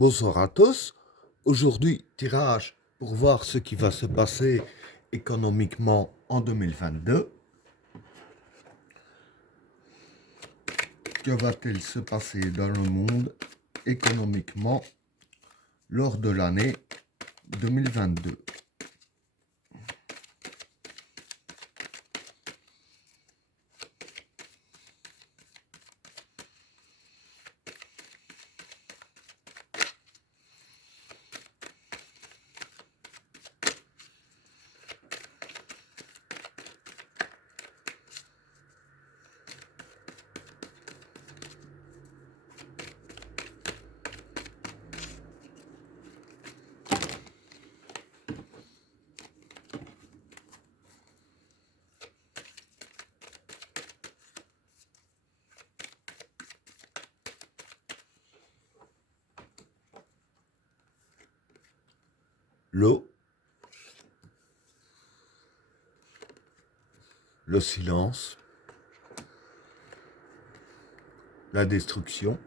Bonsoir à tous. Aujourd'hui, tirage pour voir ce qui va se passer économiquement en 2022. Que va-t-il se passer dans le monde économiquement lors de l'année 2022? L'eau, le silence, la destruction,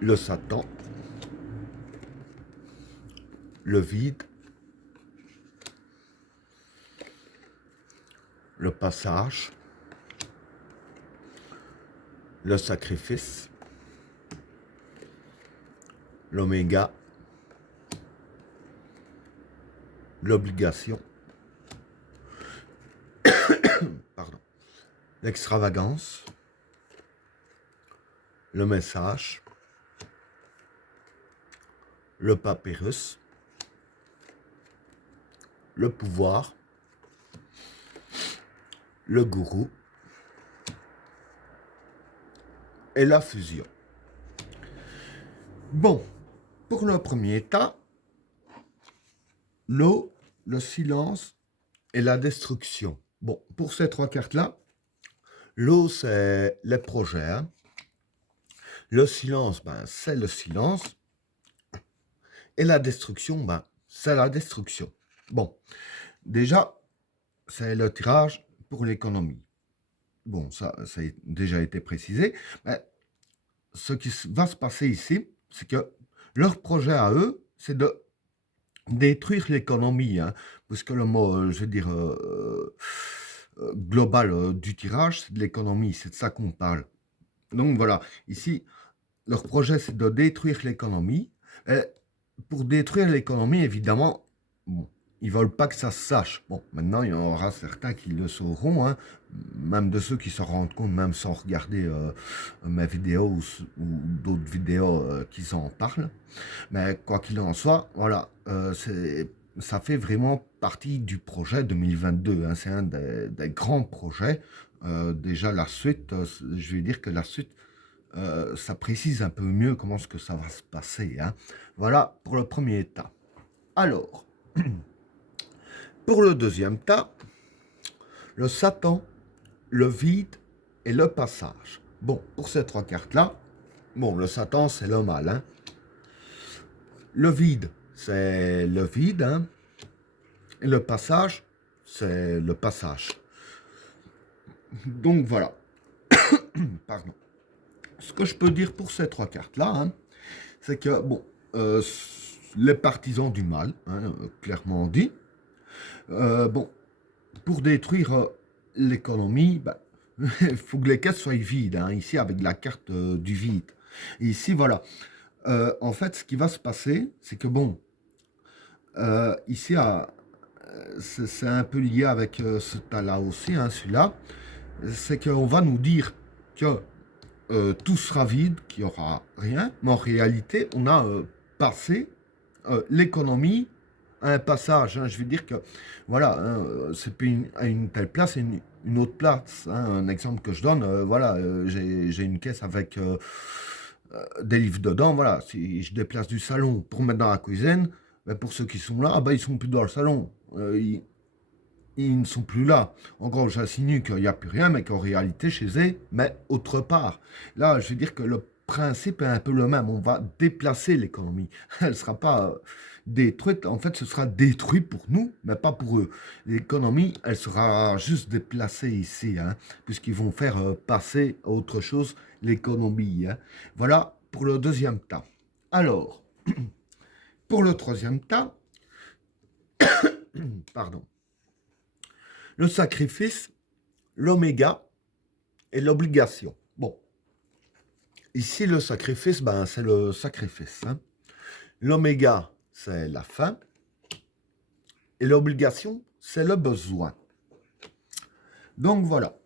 le Satan, le vide, le passage, le sacrifice, l'oméga, l'obligation, pardon, l'extravagance, le message, le papyrus, le pouvoir, le gourou et la fusion. Bon, pour le premier état, l'eau, le silence et la destruction. Bon, pour ces trois cartes-là, l'eau, c'est les projets. Hein. Le silence, c'est le silence. Et la destruction, c'est la destruction. Bon, déjà, c'est le tirage pour l'économie. Bon, ça a déjà été précisé. Mais ce qui va se passer ici, c'est que leur projet à eux, c'est de détruire l'économie, hein, puisque le mot, je veux dire, global du tirage, c'est de l'économie, c'est de ça qu'on parle. Donc voilà, ici, leur projet, c'est de détruire l'économie. Et pour détruire l'économie, évidemment, bon, ils veulent pas que ça se sache. Bon, maintenant, il y en aura certains qui le sauront, hein, même de ceux qui se rendent compte, même sans regarder mes vidéos ou d'autres vidéos qui en parlent. Mais quoi qu'il en soit, voilà, ça fait vraiment partie du projet 2022. Hein, c'est un des grands projets. Déjà, la suite, je vais dire que la suite, ça précise un peu mieux comment est-ce que ça va se passer. Hein. Voilà pour le premier tas. Alors, pour le deuxième tas, le Satan, le vide et le passage. Bon, pour ces trois cartes-là, bon, le Satan, c'est le mal. Hein. Le vide, c'est le vide. Hein. Et le passage, c'est le passage. Donc voilà. Pardon. Ce que je peux dire pour ces trois cartes-là, hein, c'est que, bon, les partisans du mal, hein, clairement dit, bon, pour détruire l'économie, il faut que les caisses soient vides, hein, ici avec la carte du vide. Et ici, voilà. En fait, ce qui va se passer, c'est que, bon, ici, c'est un peu lié avec ce tas-là aussi, hein, celui-là, c'est qu'on va nous dire que tout sera vide, qu'il n'y aura rien, mais en réalité, on a passé l'économie à un passage. Hein. Je veux dire que, voilà, hein, c'est plus à une telle place et une autre place. Hein. Un exemple que je donne, voilà, j'ai une caisse avec des livres dedans. Voilà, si je déplace du salon pour mettre dans la cuisine, pour ceux qui sont là, ils sont plus dans le salon. Ils ne sont plus là. En gros, j'insinue qu'il n'y a plus rien, mais qu'en réalité, chez eux, mais autre part. Là, je veux dire que le principe est un peu le même. On va déplacer l'économie. Elle ne sera pas détruite. En fait, ce sera détruit pour nous, mais pas pour eux. L'économie, elle sera juste déplacée ici, hein, puisqu'ils vont faire passer à autre chose l'économie. Hein. Voilà pour le deuxième tas. Alors, pour le troisième tas, pardon, le sacrifice, l'oméga et l'obligation. Bon, ici, le sacrifice, ben, c'est le sacrifice. Hein. L'oméga, c'est la fin. Et l'obligation, c'est le besoin. Donc, voilà.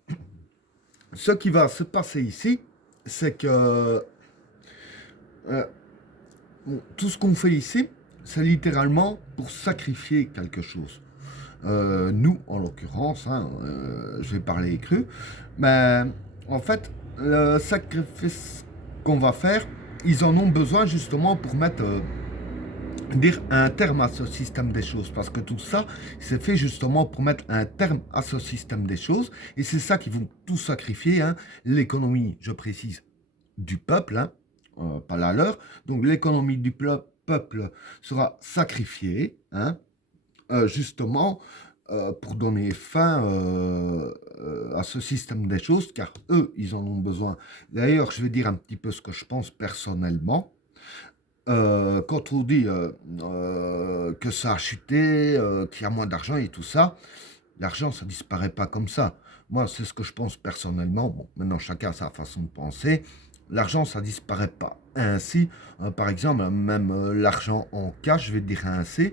Ce qui va se passer ici, c'est que tout ce qu'on fait ici, c'est littéralement pour sacrifier quelque chose. Nous, en l'occurrence, hein, je vais parler cru, mais en fait, le sacrifice qu'on va faire, ils en ont besoin justement pour mettre dire un terme à ce système des choses, parce que tout ça, c'est fait justement pour mettre un terme à ce système des choses, et c'est ça qu'ils vont tout sacrifier, hein, l'économie, je précise, du peuple, hein, pas la leur, donc l'économie du peuple sera sacrifiée, hein, justement, pour donner fin à ce système des choses, car eux, ils en ont besoin. D'ailleurs, je vais dire un petit peu ce que je pense personnellement. Quand on dit que ça a chuté, qu'il y a moins d'argent et tout ça, l'argent, ça disparaît pas comme ça. Moi, c'est ce que je pense personnellement. Bon, maintenant, chacun a sa façon de penser. L'argent, ça disparaît pas ainsi. Par exemple, même l'argent en cash, je vais dire ainsi,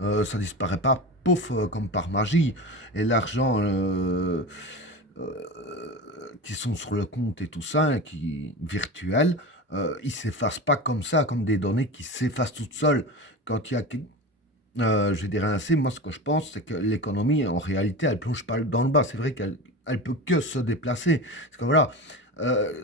ça disparaît pas, pouf, comme par magie. Et l'argent qui sont sur le compte et tout ça, hein, qui virtuel, ils s'effacent pas comme ça, comme des données qui s'effacent toutes seules. Quand il y a, je vais dire ainsi, moi ce que je pense, c'est que l'économie, en réalité, elle plonge pas dans le bas. C'est vrai qu'elle elle peut que se déplacer. Parce que voilà,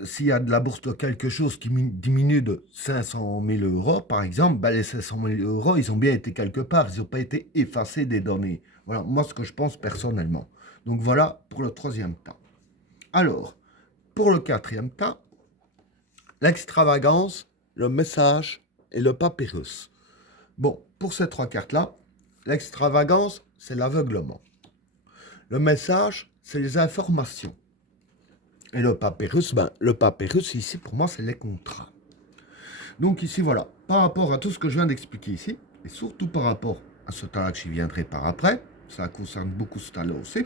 s'il y a de la bourse de quelque chose qui diminue de 500 000 euros, par exemple, ben les 500 000 euros, ils ont bien été quelque part. Ils n'ont pas été effacés des données. Voilà, moi ce que je pense personnellement. Donc voilà pour le troisième tas. Alors, pour le quatrième tas, l'extravagance, le message et le papyrus. Bon, pour ces trois cartes-là, l'extravagance, c'est l'aveuglement. Le message, c'est les informations. Et le papyrus, ben, le papyrus, ici, pour moi, c'est les contrats. Donc ici, voilà, par rapport à tout ce que je viens d'expliquer ici, et surtout par rapport à ce tas-là que j'y viendrai par après, ça concerne beaucoup ce tas-là aussi,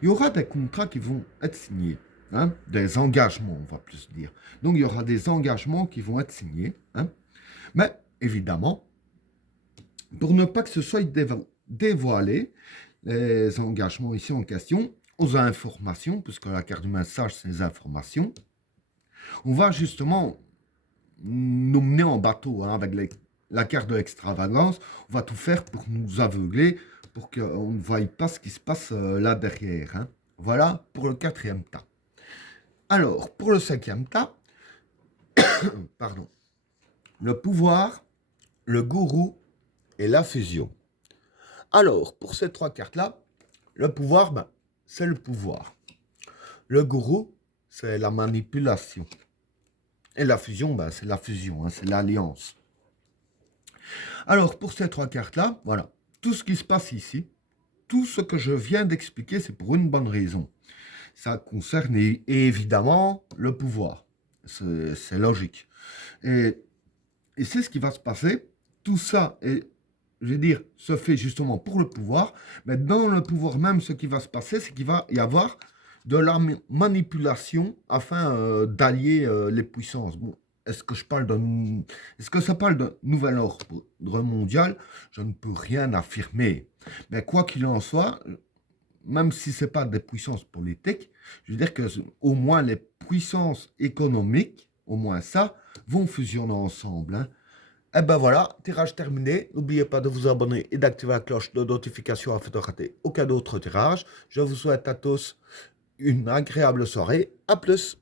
il y aura des contrats qui vont être signés. Hein, des engagements, on va plus dire. Donc, il y aura des engagements qui vont être signés. Hein, mais, évidemment, pour ne pas que ce soit dévoilé, les engagements ici en question, aux informations, puisque la carte du message, c'est les informations, on va justement nous mener en bateau hein, avec la carte de l'extravagance. On va tout faire pour nous aveugler, pour qu'on ne voie pas ce qui se passe là derrière. Hein. Voilà pour le quatrième tas. Alors, pour le cinquième tas, pardon, le pouvoir, le gourou et la fusion. Alors, pour ces trois cartes-là, le pouvoir, ben, c'est le pouvoir. Le gourou, c'est la manipulation. Et la fusion, ben, c'est la fusion, hein, c'est l'alliance. Alors, pour ces trois cartes-là, voilà, tout ce qui se passe ici, tout ce que je viens d'expliquer, c'est pour une bonne raison. Ça concerne évidemment le pouvoir. C'est logique. Et c'est ce qui va se passer. Tout ça, je vais dire, se fait justement pour le pouvoir. Mais dans le pouvoir même, ce qui va se passer, c'est qu'il va y avoir de la manipulation afin d'allier les puissances. Bon, est-ce que ça parle d'un nouvel ordre mondial? Je ne peux rien affirmer. Mais quoi qu'il en soit, même si ce n'est pas des puissances politiques, je veux dire que au moins les puissances économiques, au moins ça, vont fusionner ensemble. Hein. Et ben voilà, tirage terminé. N'oubliez pas de vous abonner et d'activer la cloche de notification afin de rater aucun autre tirage. Je vous souhaite à tous une agréable soirée. À plus.